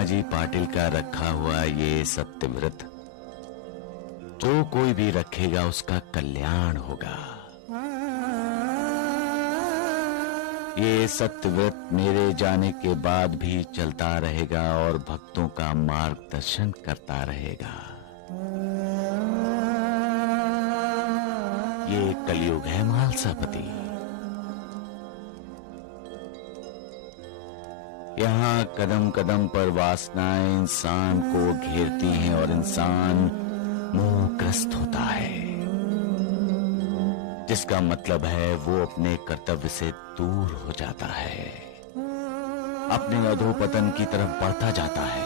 महाजी पाटिल का रखा हुआ ये सत्यव्रत जो कोई भी रखेगा उसका कल्याण होगा। ये सत्यव्रत मेरे जाने के बाद भी चलता रहेगा और भक्तों का मार्गदर्शन करता रहेगा। ये कलयुग है मालसापति। यहाँ कदम कदम पर वासनाएं इंसान को घेरती हैं और इंसान मोहग्रस्त होता है, जिसका मतलब है वो अपने कर्तव्य से दूर हो जाता है, अपने अधोपतन की तरफ बढ़ता जाता है।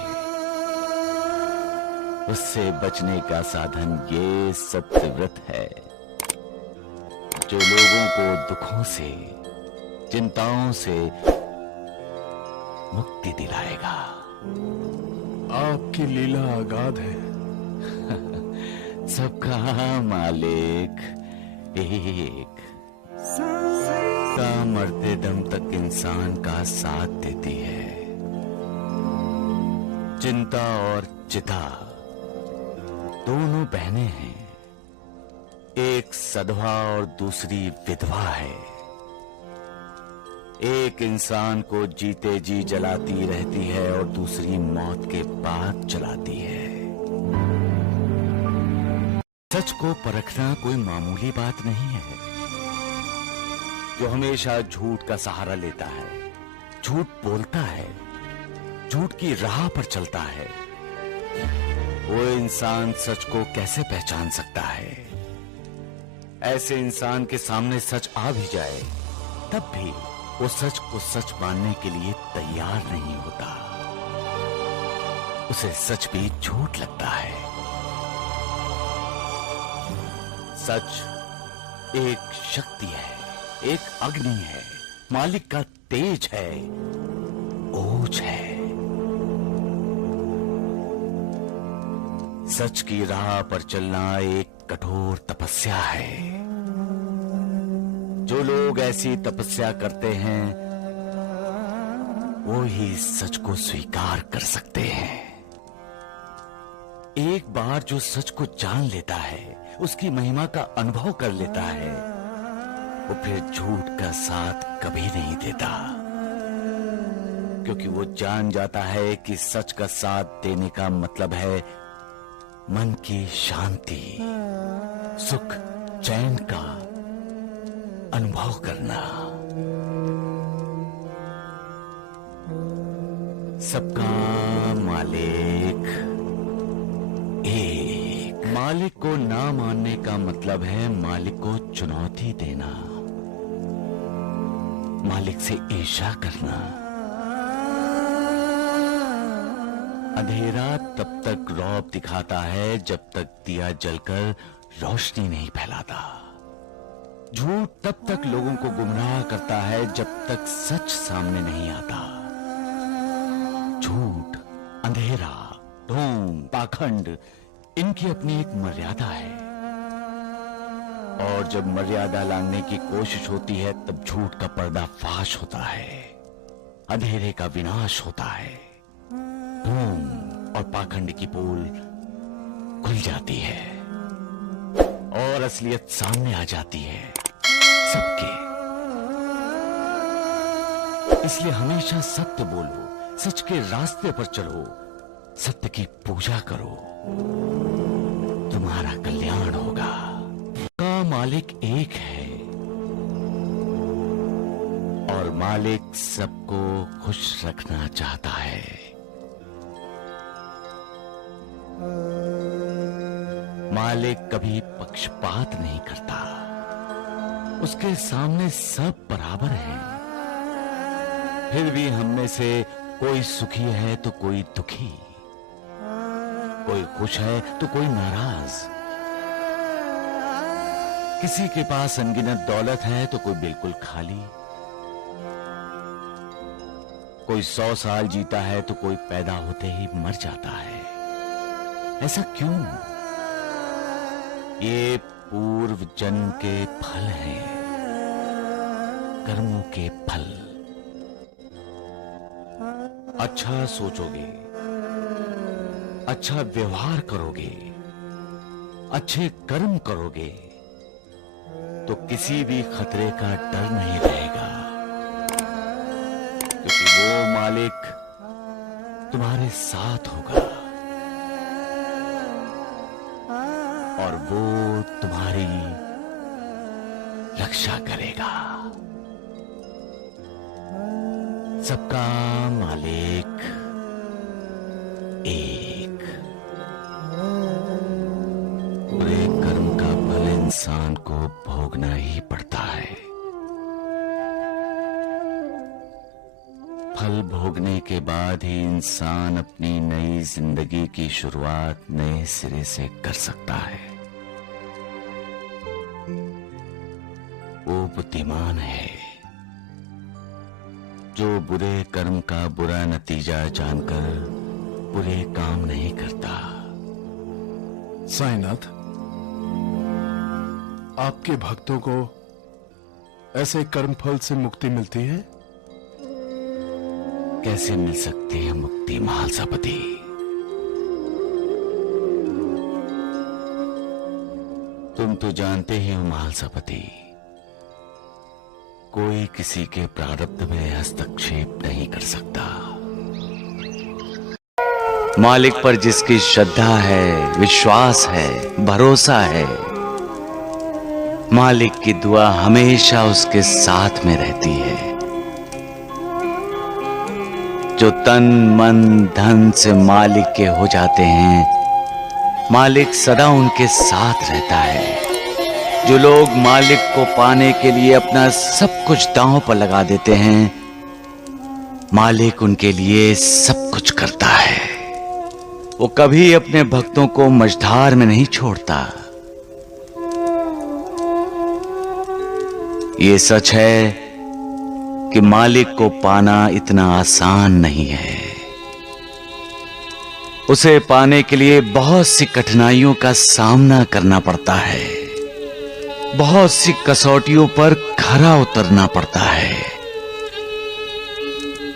उससे बचने का साधन ये सत्यव्रत है जो लोगों को दुखों से, चिंताओं से मुक्ति दिलाएगा। आपकी लीला अगाध है। सबका मालिक एक का मरते दम तक इंसान का साथ देती है। चिंता और चिता दोनों बहनें हैं, एक सधवा और दूसरी विधवा है। एक इंसान को जीते जी जलाती रहती है और दूसरी मौत के बाद जलाती है। सच को परखना कोई मामूली बात नहीं है। जो हमेशा झूठ का सहारा लेता है, झूठ बोलता है, झूठ की राह पर चलता है, वो इंसान सच को कैसे पहचान सकता है? ऐसे इंसान के सामने सच आ भी जाए तब भी वो सच को सच मानने के लिए तैयार नहीं होता। उसे सच भी झूठ लगता है। सच एक शक्ति है, एक अग्नि है, मालिक का तेज है, ओज है। सच की राह पर चलना एक कठोर तपस्या है। जो लोग ऐसी तपस्या करते हैं वो ही सच को स्वीकार कर सकते हैं। एक बार जो सच को जान लेता है, उसकी महिमा का अनुभव कर लेता है, वो फिर झूठ का साथ कभी नहीं देता, क्योंकि वो जान जाता है कि सच का साथ देने का मतलब है मन की शांति, सुख, चैन का अनुभव करना। सबका मालिक एक। मालिक को ना मानने का मतलब है मालिक को चुनौती देना, मालिक से ईर्ष्या करना। अंधेरा तब तक रौब दिखाता है जब तक दिया जलकर रोशनी नहीं फैलाता। झूठ तब तक लोगों को गुमराह करता है जब तक सच सामने नहीं आता। झूठ, अंधेरा, ढोंग, पाखंड, इनकी अपनी एक मर्यादा है, और जब मर्यादा लांघने की कोशिश होती है तब झूठ का पर्दाफाश होता है, अंधेरे का विनाश होता है, ढोंग और पाखंड की पोल खुल जाती है और असलियत सामने आ जाती है सबके। इसलिए हमेशा सत्य बोलो, सच के रास्ते पर चलो, सत्य की पूजा करो, तुम्हारा कल्याण होगा। का मालिक एक है और मालिक सबको खुश रखना चाहता है। मालिक कभी पक्षपात नहीं करता, उसके सामने सब बराबर हैं। फिर भी हम में से कोई सुखी है तो कोई दुखी, कोई खुश है तो कोई नाराज, किसी के पास अनगिनत दौलत है तो कोई बिल्कुल खाली, कोई 100 साल जीता है तो कोई पैदा होते ही मर जाता है। ऐसा क्यों? ये पूर्व जन्म के फल हैं, कर्मों के फल। अच्छा सोचोगे अच्छा व्यवहार करोगे, अच्छे कर्म करोगे, तो किसी भी खतरे का डर नहीं रहेगा, क्योंकि वो मालिक तुम्हारे साथ होगा और वो तुम्हारी रक्षा करेगा। सबका मालिक एक। बुरे कर्म का फल इंसान को भोगना ही पड़ता है। फल भोगने के बाद ही इंसान अपनी नई जिंदगी की शुरुआत नए सिरे से कर सकता है। वो बुद्धिमान है जो बुरे कर्म का बुरा नतीजा जानकर बुरे काम नहीं करता। साईनाथ, आपके भक्तों को ऐसे कर्मफल से मुक्ति मिलती है? कैसे मिल सकती है मुक्ति महालसापति? तुम तो जानते ही हो महालसापति, कोई किसी के प्रारब्ध में हस्तक्षेप नहीं कर सकता। मालिक पर जिसकी श्रद्धा है, विश्वास है, भरोसा है, मालिक की दुआ हमेशा उसके साथ में रहती है। जो तन मन धन से मालिक के हो जाते हैं, मालिक सदा उनके साथ रहता है। जो लोग मालिक को पाने के लिए अपना सब कुछ दांव पर लगा देते हैं, मालिक उनके लिए सब कुछ करता है। वो कभी अपने भक्तों को मझधार में नहीं छोड़ता। ये सच है कि मालिक को पाना इतना आसान नहीं है। उसे पाने के लिए बहुत सी कठिनाइयों का सामना करना पड़ता है, बहुत सी कसौटियों पर खरा उतरना पड़ता है,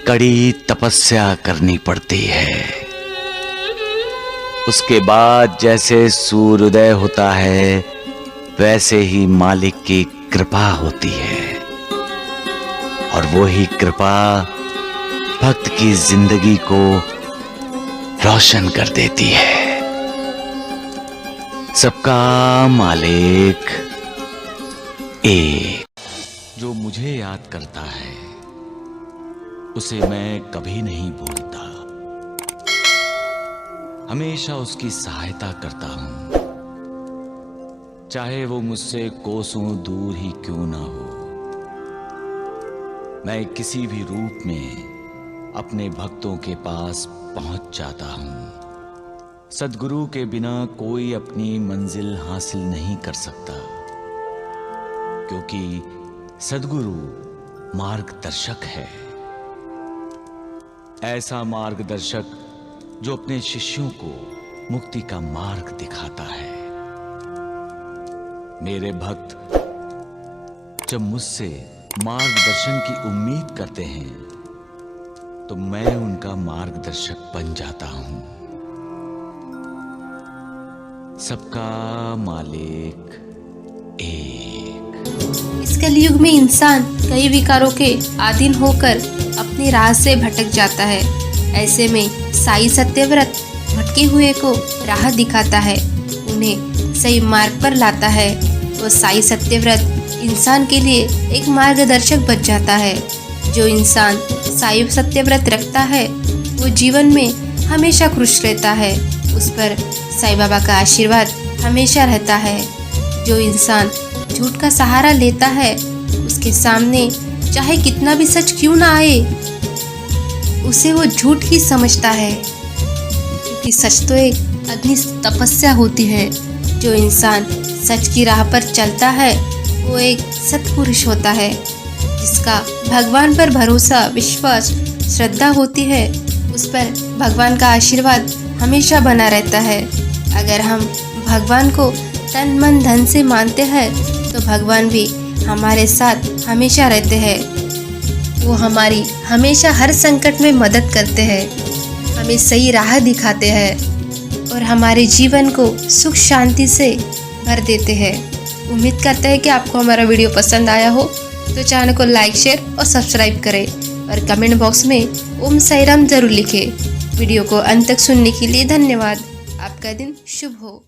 कड़ी तपस्या करनी पड़ती है। उसके बाद जैसे सूर्योदय होता है, वैसे ही मालिक की कृपा होती है, और वो ही कृपा भक्त की जिंदगी को रोशन कर देती है। सबका मालिक एक। जो मुझे याद करता है उसे मैं कभी नहीं भूलता, हमेशा उसकी सहायता करता हूं, चाहे वो मुझसे कोसों दूर ही क्यों ना हो। मैं किसी भी रूप में अपने भक्तों के पास पहुंच जाता हूं। सद्गुरु के बिना कोई अपनी मंजिल हासिल नहीं कर सकता, क्योंकि सद्गुरु मार्गदर्शक है। ऐसा मार्गदर्शक जो अपने शिष्यों को मुक्ति का मार्ग दिखाता है। मेरे भक्त जब मुझसे मार्गदर्शन की उम्मीद करते हैं, तो मैं उनका मार्गदर्शक बन जाता हूं। सबका मालिक एक। इस कलयुग में इंसान कई विकारों के अधीन होकर अपनी राह से भटक जाता है। ऐसे में साईं सत्यव्रत भटके हुए को राह दिखाता है, उन्हें सही मार्ग पर लाता है। वो साईं सत्यव्रत इंसान के लिए एक मार्गदर्शक बन जाता है। जो इंसान साईं सत्यव्रत रखता है वो जीवन में हमेशा खुश रहता है, उस पर साईं बाबा का आशीर्वाद हमेशा रहता है। जो इंसान झूठ का सहारा लेता है, उसके सामने चाहे कितना भी सच क्यों ना आए, उसे वो झूठ ही समझता है, क्योंकि सच तो एक अग्नि तपस्या होती है। जो इंसान सच की राह पर चलता है वो एक सत्पुरुष होता है, जिसका भगवान पर भरोसा, विश्वास, श्रद्धा होती है। उस पर भगवान का आशीर्वाद हमेशा बना रहता है। अगर हम भगवान को तन मन धन से मानते हैं, तो भगवान भी हमारे साथ हमेशा रहते हैं। वो हमारी हमेशा हर संकट में मदद करते हैं, हमें सही राह दिखाते हैं। और हमारे जीवन को सुख शांति से भर देते हैं। उम्मीद करते हैं कि आपको हमारा वीडियो पसंद आया हो, तो चैनल को लाइक, शेयर और सब्सक्राइब करें और कमेंट बॉक्स में ओम साईं राम जरूर लिखें। वीडियो को अंत तक सुनने के लिए धन्यवाद। आपका दिन शुभ हो।